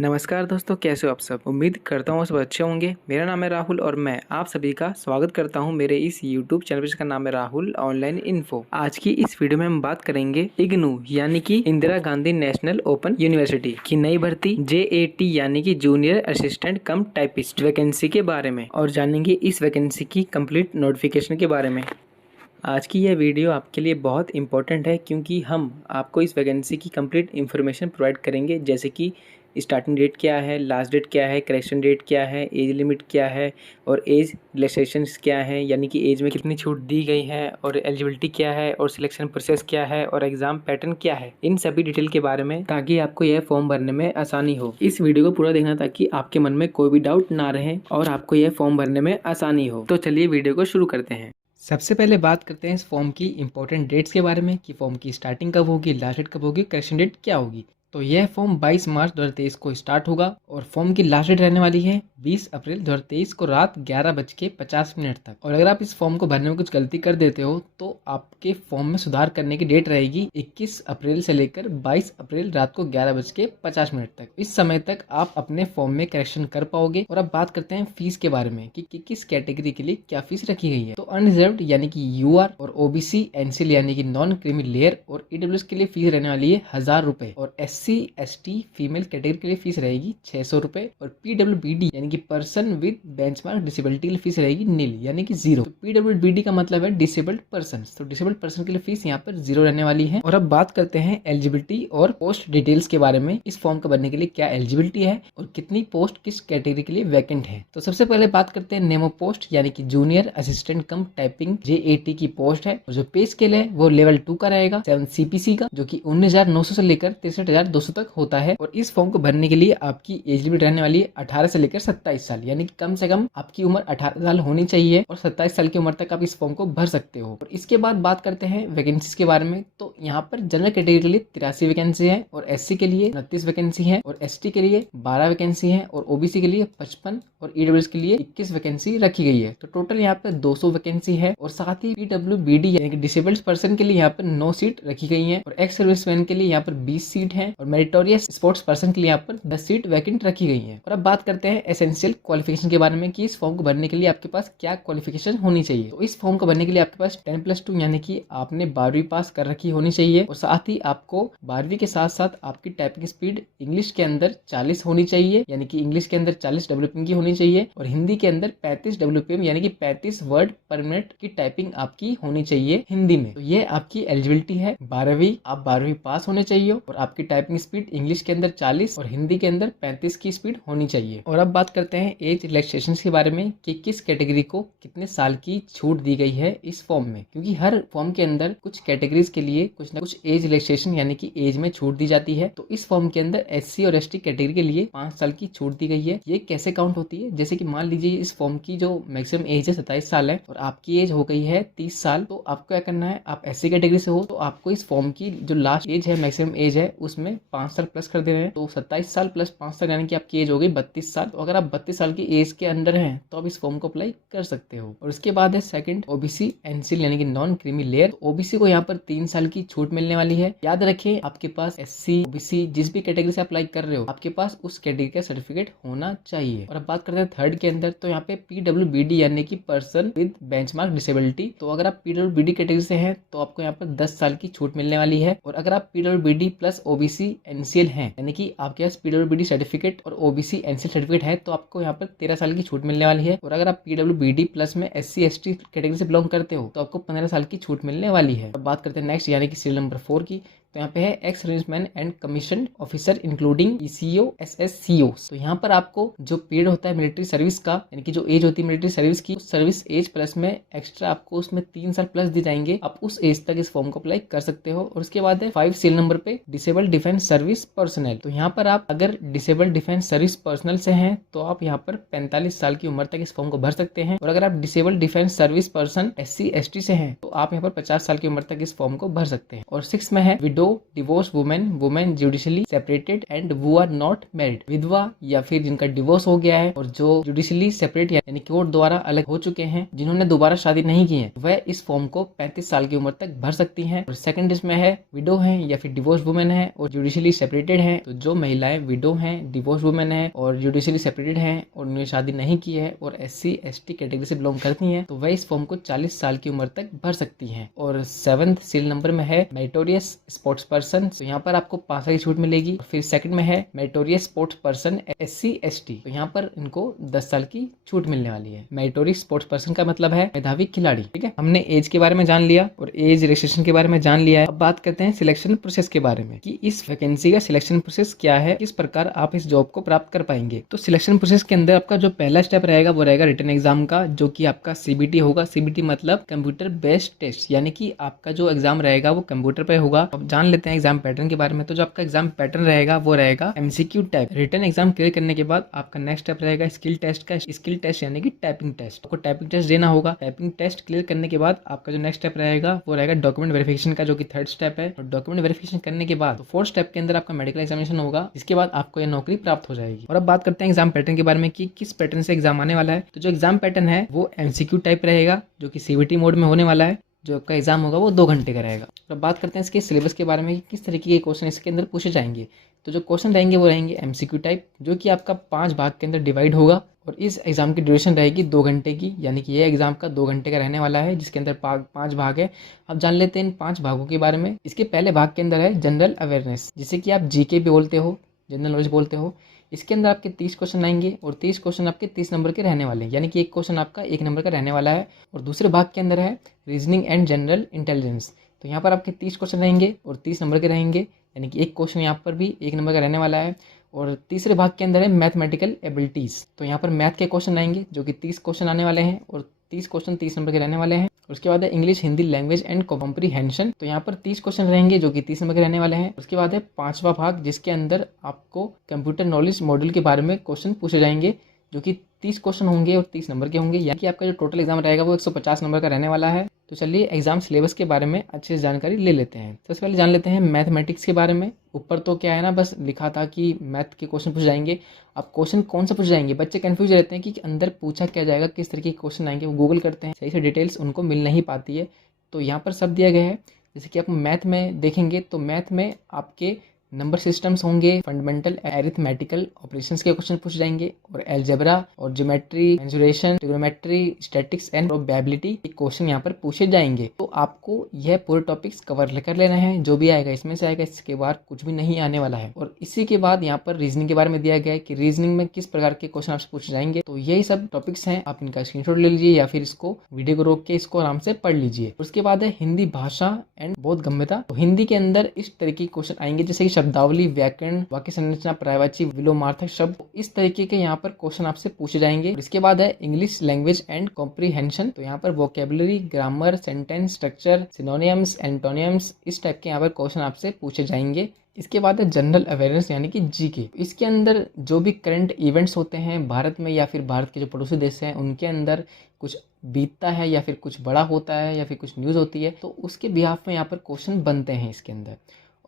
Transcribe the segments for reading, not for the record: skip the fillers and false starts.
नमस्कार दोस्तों, कैसे हो आप सब। उम्मीद करता हूँ सब अच्छे होंगे। मेरा नाम है राहुल और मैं आप सभी का स्वागत करता हूँ मेरे इस YouTube चैनल जिसका नाम है राहुल ऑनलाइन इन्फो। आज की इस वीडियो में हम बात करेंगे इग्नू यानी कि Indira Gandhi national open university की नई भर्ती JAT यानी कि जूनियर असिस्टेंट कम टाइपिस्ट वैकेंसी के बारे में और जानेंगे इस वैकेंसी की कंप्लीट नोटिफिकेशन के बारे में। आज की यह वीडियो आपके लिए बहुत इंपॉर्टेंट है क्योंकि हम आपको इस वैकेंसी की कंप्लीट इन्फॉर्मेशन प्रोवाइड करेंगे, जैसे कि स्टार्टिंग डेट क्या है, लास्ट डेट क्या है, करेक्शन डेट क्या है, एज लिमिट क्या है और एज रिलैक्सेशंस क्या है, यानी कि एज में कितनी छूट दी गई है और एलिजिबिलिटी क्या है और सिलेक्शन प्रोसेस क्या है और एग्जाम पैटर्न क्या है, इन सभी डिटेल के बारे में, ताकि आपको यह फॉर्म भरने में आसानी हो। इस वीडियो को पूरा देखना ताकि आपके मन में कोई भी डाउट ना रहे और आपको यह फॉर्म भरने में आसानी हो। तो चलिए वीडियो को शुरू करते हैं। सबसे पहले बात करते हैं इस फॉर्म की इंपॉर्टेंट डेट्स के बारे में कि फॉर्म की स्टार्टिंग कब होगी, लास्ट डेट कब होगी, करेक्शन डेट क्या होगी। तो यह फॉर्म 22 मार्च 2023 को स्टार्ट होगा और फॉर्म की लास्ट डेट रहने वाली है 20 अप्रैल 2023 को रात 11:50 तक। और अगर आप इस फॉर्म को भरने में कुछ गलती कर देते हो तो आपके फॉर्म में सुधार करने की डेट रहेगी 21 अप्रैल से लेकर 22 अप्रैल रात को 11:50 तक। इस समय तक आप अपने फॉर्म में करेक्शन कर पाओगे। और अब बात करते हैं फीस के बारे में कि किस कैटेगरी के लिए क्या फीस रखी गई है। तो अनरिजर्व्ड यानी कि UR और OBC NCL यानी कि नॉन क्रीमी लेयर और EWS के लिए फीस रहने वाली है 1000 रुपए और SC ST फीमेल कैटेगरी के लिए फीस रहेगी 600 रुपए और PWBD यानी कि पर्सन विद बेंचमार्क डिसेबिलिटी के लिए फीस रहेगी नील यानी कि 0। तो PWBD का मतलब है डिसेबल्ड पर्सन, तो डिसेबल्ड पर्सन के लिए फीस यहाँ पर 0 रहने वाली है। और अब बात करते हैं एलिजिबिलिटी और पोस्ट डिटेल्स के बारे में। इस फॉर्म को भरने के लिए क्या एलिजिबिलिटी है और कितनी पोस्ट किस कैटेगरी के लिए वैकेंट है। तो सबसे पहले बात करते हैं नेम ऑफ पोस्ट यानी कि जूनियर असिस्टेंट कम टाइपिंग JAT की पोस्ट है और जो पे स्केल है वो लेवल 2 का रहेगा 7 CPC का, जो कि 19,900 से लेकर 63,200 तक होता है। और इस फॉर्म को भरने के लिए आपकी एज लिमिट रहने वाली है 18 से लेकर 27 साल, यानी कि कम से कम आपकी उम्र 18 साल होनी चाहिए और 27 साल की उम्र तक आप इस फॉर्म को भर सकते हो। और इसके बाद बात करते हैं वैकेंसीज के बारे में। तो यहाँ पर जनरल कैटेगरी के लिए 83 वैकेंसी है और SC के लिए 29 वैकेंसी है और ST के लिए 12 वैकेंसी है और OBC के लिए 55 और EWS के लिए 21 वैकेंसी रखी गई है। तो टोटल यहाँ पे 200 वैकेंसी है। और साथ ही PWBD यानी कि डिसेबल्ड पर्सन के लिए यहाँ पर 9 सीट रखी गई है और एक्स सर्विसमैन के लिए यहाँ पर 20 सीट है और मेरिटोरियस स्पोर्ट्स पर्सन के लिए यहाँ पर 10 सीट वैकेंट रखी गई है। और अब बात करते हैं एसेंशियल क्वालिफिकेशन के बारे में कि इस फॉर्म को भरने के लिए आपके पास क्या क्वालिफिकेशन होनी चाहिए। तो इस फॉर्म को भरने के लिए आपके पास 10+2 यानी कि आपने 12वीं पास कर रखी होनी चाहिए और साथ ही आपको 12वीं के साथ साथ आपकी टाइपिंग स्पीड इंग्लिश के अंदर 40 होनी चाहिए, यानी कि इंग्लिश के अंदर 40 WPM की होनी चाहिए और हिंदी के अंदर 35 WPM यानी कि 35 वर्ड पर मिनट की टाइपिंग आपकी होनी चाहिए हिंदी में। तो ये आपकी एलिजिबिलिटी है 12वीं, आप 12वीं पास होने चाहिए और आपकी टाइपिंग स्पीड इंग्लिश के अंदर 40 और हिंदी के अंदर 35 की स्पीड होनी चाहिए। और अब बात करते हैं एज रिलैक्सेशन के बारे में कि किस कैटेगरी को कितने साल की छूट दी गई है इस फॉर्म में, क्योंकि हर फॉर्म के अंदर कुछ कैटेगरीज के लिए कुछ ना कुछ एज रिलैक्सेशन यानी कि एज में छूट दी जाती है। तो इस फॉर्म के अंदर SC और ST कैटेगरी के लिए 5 साल की छूट दी गई है। ये कैसे काउंट होती है, जैसे कि मान लीजिए इस फॉर्म की जो मैक्सिमम एज है 27 साल है और आपकी एज हो गई है 30 साल, तो आपको क्या करना है, आप SC कैटेगरी से हो तो आपको इस फॉर्म की जो लास्ट एज है, मैक्सिमम एज है, उसमें 5 साल प्लस कर देना है। तो 27 साल प्लस 5 साल यानी कि आपकी एज हो गई 32 साल। तो अगर आप 32 साल की एज के अंदर हैं तो आप इस फॉर्म को अप्लाई कर सकते हो। और उसके बाद है सेकंड OBC NCL यानी कि नॉन क्रीमी लेयर। OBC को यहाँ पर 3 साल की छूट मिलने वाली है। याद रखें आपके पास SC OBC जिस भी कैटेगरी से अप्लाई कर रहे हो आपके पास उस कैटेगरी का सर्टिफिकेट होना चाहिए। और अब बात करते हैं थर्ड के अंदर, तो यहाँ पे PWBD यानी कि पर्सन विद बेंचमार्क डिसेबिलिटी। तो अगर आप PWBD कैटेगरी से हैं तो आपको यहाँ पर 10 साल की छूट मिलने वाली है। और अगर आप PWBD प्लस OBC NCL हैं यानी कि आपके पास PWBD सर्टिफिकेट और OBC NCL सर्टिफिकेट है तो आपको यहाँ पर 13 साल की छूट मिलने वाली है। और अगर आप PWBD प्लस में SC ST कैटेगरी से बिलोंग करते हो तो आपको 15 साल की छूट मिलने वाली है। अब बात करते हैं नेक्स्ट यानी कि सीरियल नंबर 4 की। तो यहाँ पे है ex serviceman and commission officer including ECO SSCO। तो यहाँ पर आपको जो पीरियड होता है मिलिट्री सर्विस का, यानी कि जो एज होती है मिलिट्री सर्विस की, सर्विस एज प्लस में एक्स्ट्रा आपको उसमें 3 साल प्लस दी जाएंगे। आप उस एज तक इस फॉर्म को अप्लाई कर सकते हो। और उसके बाद है 5 सीरियल नंबर पे डिसेबल्ड डिफेंस सर्विस पर्सनल। तो यहाँ पर आप अगर डिसेबल्ड डिफेंस सर्विस पर्सनल से हैं तो आप यहाँ पर 45 साल की उम्र तक इस फॉर्म को भर सकते हैं। और अगर आप disabled defence service person SC ST से हैं तो आप यहाँ पर 50 साल की उम्र तक इस फॉर्म को भर सकते हैं। और 6 में है window, divorce women, women judicially separated and वो आर नॉट मैरिड। विधवा या फिर जिनका डिवोर्स हो गया है और जो जुडिशली सेपरेट यानी कोर्ट द्वारा अलग हो चुके हैं, जिन्होंने दोबारा शादी नहीं की है, वह इस फॉर्म को 35 साल की उम्र तक भर सकती हैं। और सेकंड इसमें है विडो है या फिर डिवोर्स वुमेन है और जुडिशली सेपरेटेड है। तो जो महिलाएं विडो हैं, डिवोर्स वुमेन है और जुडिशली सेपरेटेड हैं और उन्होंने शादी नहीं की है और SC ST कैटेगरी से बिलोंग करती हैं, तो वह इस फॉर्म को 40 साल की उम्र तक भर सकती हैं। और 7th सीरियल नंबर में है मेरिटोरियस स्पोर्ट्स पर्सन, तो यहाँ पर आपको 5 साल की छूट मिलेगी। फिर सेकंड में है meritorious sports person SC ST, तो यहाँ पर इनको 10 साल की छूट मिलने वाली है। मेरिटोरियस स्पोर्ट्स पर्सन का मतलब है मेधावी खिलाड़ी। ठीक है, हमने एज के बारे में जान लिया और एज रजिस्ट्रेशन के बारे में जान लिया है। अब बात करते हैं सिलेक्शन प्रोसेस के बारे में कि इस वैकेंसी का सिलेक्शन प्रोसेस क्या है, किस प्रकार आप इस जॉब को प्राप्त कर पाएंगे। तो सिलेक्शन प्रोसेस के अंदर आपका जो पहला स्टेप रहेगा वो रहेगा रिटन एग्जाम का, जो कि आपका CBT होगा। CBT मतलब कंप्यूटर बेस्ड टेस्ट, यानी कि आपका जो एग्जाम रहेगा वो कंप्यूटर पे होगा। अब जान लेते हैं एग्जाम पैटर्न के बारे में। तो जो आपका एग्जाम पैटर्न रहेगा वो रहेगा MCQ type. Written exam clear करने के बाद आपका नेक्स्ट स्टेप रहेगा स्किल टेस्ट का। स्किल टेस्ट यानी कि टाइपिंग टेस्ट, आपको टाइपिंग टेस्ट देना होगा। टाइपिंग टेस्ट क्लियर करने के बाद आपका जो नेक्स्ट स्टेप रहेगा वो रहेगा डॉक्यूमेंट वेरिफिकेशन का, जो कि 3rd स्टेप है। और डॉक्यूमेंट वेरिफिकेशन करने के बाद 4th स्टेप के अंदर आपका मेडिकल एग्जामिनेशन होगा, जिसके बाद आपको ये नौकरी प्राप्त हो जाएगी। और अब बात करते हैं एग्जाम पैटर्न के बारे में कि किस पैटर्न से एग्जाम आने वाला है। तो जो एग्जाम पैटर्न है वो MCQ टाइप रहेगा, जो कि CBT मोड में होने वाला है। जो आपका एग्जाम होगा वो 2 घंटे का रहेगा। तो बात करते हैं इसके सिलेबस के बारे में कि किस तरीके के क्वेश्चन इसके अंदर पूछे जाएंगे। तो जो क्वेश्चन रहेंगे वो रहेंगे MCQ टाइप, जो कि आपका 5 भाग के अंदर डिवाइड होगा। और इस एग्जाम की ड्यूरेशन रहेगी 2 घंटे की, यानी कि ये एग्जाम का 2 घंटे का रहने वाला है, जिसके अंदर 5 भाग है। अब जान लेते हैं इन 5 भागों के बारे में। इसके पहले भाग के अंदर है जनरल अवेयरनेस, जिसे कि आप GK भी बोलते हो, जनरल नॉलेज बोलते हो। इसके अंदर आपके 30 क्वेश्चन आएंगे और 30 क्वेश्चन आपके 30 नंबर के रहने वाले हैं, यानी कि एक क्वेश्चन आपका 1 नंबर का रहने वाला है। और दूसरे भाग के अंदर है रीजनिंग एंड जनरल इंटेलिजेंस, तो यहाँ पर आपके 30 क्वेश्चन रहेंगे और 30 नंबर के रहेंगे, यानी कि एक क्वेश्चन यहाँ पर भी 1 नंबर का रहने वाला है। और तीसरे भाग के अंदर है मैथमेटिकल एबिलिटीज़, तो यहाँ पर मैथ के क्वेश्चन आएंगे, जो कि 30 क्वेश्चन आने वाले हैं और 30 क्वेश्चन 30 नंबर के रहने वाले हैं। उसके बाद है English Hindi language and comprehension, तो यहाँ पर 30 क्वेश्चन रहेंगे, जो कि 30 नंबर के रहने वाले हैं। उसके बाद है 5वां भाग, जिसके अंदर आपको कंप्यूटर नॉलेज मॉड्यूल के बारे में क्वेश्चन पूछे जाएंगे, जो कि 30 क्वेश्चन होंगे और 30 नंबर के होंगे, यानी कि आपका जो टोटल एग्जाम रहेगा वो 150 नंबर का रहने वाला है। तो चलिए एग्जाम सिलेबस के बारे में अच्छे से जानकारी ले लेते हैं। सबसे पहले जान लेते हैं मैथमेटिक्स के बारे में। ऊपर तो क्या है ना, बस लिखा था कि मैथ के क्वेश्चन पूछ जाएंगे। अब क्वेश्चन कौन से पूछ जाएंगे, बच्चे कंफ्यूज रहते हैं कि अंदर पूछा क्या जाएगा, किस तरीके के क्वेश्चन आएंगे। वो गूगल करते हैं, सही से डिटेल्स उनको मिल नहीं पाती है। तो यहाँ पर सब दिया गया है। जैसे कि आप मैथ में देखेंगे तो मैथ में आपके नंबर सिस्टम्स होंगे, फंडामेंटल एरिथमेटिकल ऑपरेशंस के क्वेश्चन पूछ जाएंगे और एलजेब्रा और geometry, mensuration, trigonometry, statics and probability के क्वेश्चन यहाँ पर पूछे जाएंगे। तो आपको यह पूरे टॉपिक्स कवर कर लेना है, जो भी आएगा इसमें से आएगा, इसके बाद कुछ भी नहीं आने वाला है। और इसी के बाद यहाँ पर रीजनिंग के बारे में दिया गया है कि रीजनिंग में किस प्रकार के क्वेश्चन आपसे पूछे जाएंगे। तो यही सब टॉपिक्स हैं, आप इनका स्क्रीनशॉट ले लीजिए या फिर इसको वीडियो को रोक के इसको आराम से पढ़ लीजिए। उसके बाद है हिंदी भाषा एंड बोधगम्यता। तो हिंदी के अंदर इस तरीके के क्वेश्चन आएंगे, जैसे कि शब्दावली, व्याकरण, वाक्य संरचना, पर्यायवाची, विलोमार्थक शब्द, इस तरीके के यहाँ पर क्वेश्चन आपसे पूछे जाएंगे। इसके बाद है इंग्लिश लैंग्वेज एंड कॉम्प्रीहेंशन, तो यहाँ पर vocabulary, grammar, sentence structure, synonyms, एंटोनियम्स, इस टाइप के यहाँ पर क्वेश्चन आपसे पूछे जाएंगे। इसके बाद है जनरल अवेयरनेस यानी कि GK। इसके अंदर जो भी करंट इवेंट्स होते हैं भारत में या फिर भारत के जो पड़ोसी देश हैं उनके अंदर कुछ बीतता है या फिर कुछ बड़ा होता है या फिर कुछ न्यूज़ होती है, तो उसके बिहाफ में यहाँ पर क्वेश्चन बनते हैं इसके अंदर।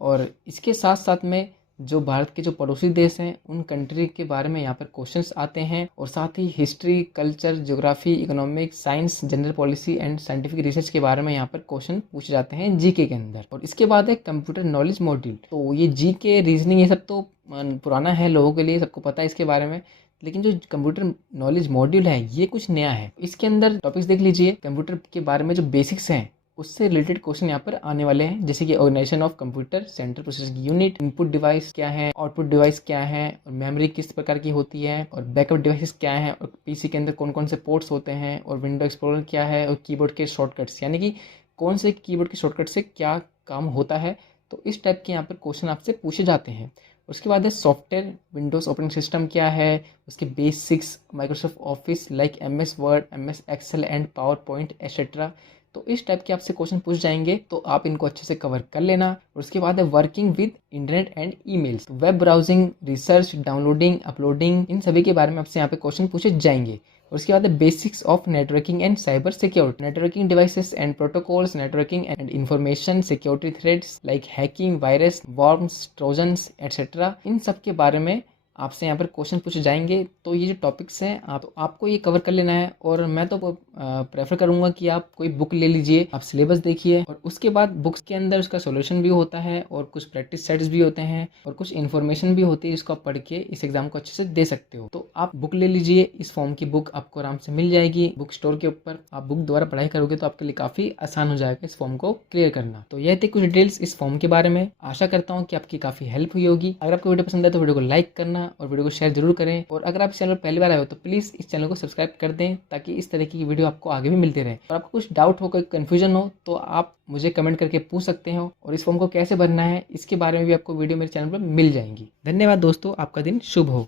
और इसके साथ साथ में जो भारत के जो पड़ोसी देश हैं उन कंट्री के बारे में यहाँ पर क्वेश्चंस आते हैं। और साथ ही history, culture, geography, economics, science, general policy and scientific research के बारे में यहाँ पर क्वेश्चन पूछे जाते हैं GK के अंदर। और इसके बाद है कंप्यूटर नॉलेज मॉड्यूल। तो ये GK, रीजनिंग, ये सब तो पुराना है लोगों के लिए, सबको पता है इसके बारे में, लेकिन जो कंप्यूटर नॉलेज मॉड्यूल है ये कुछ नया है। इसके अंदर टॉपिक्स देख लीजिए, कंप्यूटर के बारे में जो बेसिक्स हैं उससे रिलेटेड क्वेश्चन यहाँ पर आने वाले हैं, जैसे कि organisation of computer, central processing unit, input device क्या है, आउटपुट डिवाइस क्या है, और मेमोरी किस प्रकार की होती है, और बैकअप डिवाइसेस क्या है, और पीसी के अंदर कौन कौन से पोर्ट्स होते हैं, और विंडो एक्सप्लोरर क्या है, और कीबोर्ड के शॉर्टकट्स, यानी कि कौन से कीबोर्ड के शॉर्टकट से क्या काम होता है। तो इस टाइप के यहाँ पर क्वेश्चन आपसे पूछे जाते हैं। उसके बाद है सॉफ्टवेयर, विंडोज़ ऑपरेटिंग सिस्टम क्या है, उसके basics, Microsoft Office like MS Word, MS Excel and PowerPoint etcetera, तो इस टाइप के आपसे क्वेश्चन पूछ जाएंगे, तो आप इनको अच्छे से कवर कर लेना। और उसके बाद है working with internet and emails, web browsing, research, downloading, uploading, इन सभी के बारे में आपसे यहाँ पे क्वेश्चन पूछे जाएंगे। और उसके बाद है basics of networking and cyber security, networking devices and protocols, networking and information security threats like hacking, virus, worms, trojans etcetera, इन सब के बारे में आपसे यहाँ पर क्वेश्चन पूछे जाएंगे। तो ये जो टॉपिक्स हैं आपको ये कवर कर लेना है। और मैं तो प्रेफर करूँगा कि आप कोई बुक ले लीजिए, आप सिलेबस देखिए, और उसके बाद बुक्स के अंदर उसका सॉल्यूशन भी होता है और कुछ प्रैक्टिस सेट्स भी होते हैं और कुछ इन्फॉर्मेशन भी होती है जिसको आप पढ़ के इस एग्जाम को अच्छे से दे सकते हो। तो आप बुक ले लीजिए, इस फॉर्म की बुक आपको आराम से मिल जाएगी बुक स्टोर के ऊपर। आप बुक द्वारा पढ़ाई करोगे तो आपके लिए काफ़ी आसान हो जाएगा इस फॉर्म को क्लियर करना। तो यह थी कुछ डिटेल्स इस फॉर्म के बारे में। आशा करता हूँ कि आपकी काफ़ी हेल्प हुई होगी। अगर आपको वीडियो पसंद आए तो वीडियो को लाइक करना और वीडियो को शेयर जरूर करें। और अगर आप इस चैनल पर पहली बार आए हो तो प्लीज़ इस चैनल को सब्सक्राइब कर दें, ताकि इस तरह की वीडियो आपको आगे भी मिलती रहे। और आपको कुछ डाउट हो, कोई कन्फ्यूजन हो, तो आप मुझे कमेंट करके पूछ सकते हो। और इस फॉर्म को कैसे भरना है इसके बारे में भी आपको वीडियो मेरे चैनल पर मिल जाएंगी। धन्यवाद दोस्तों, आपका दिन शुभ हो।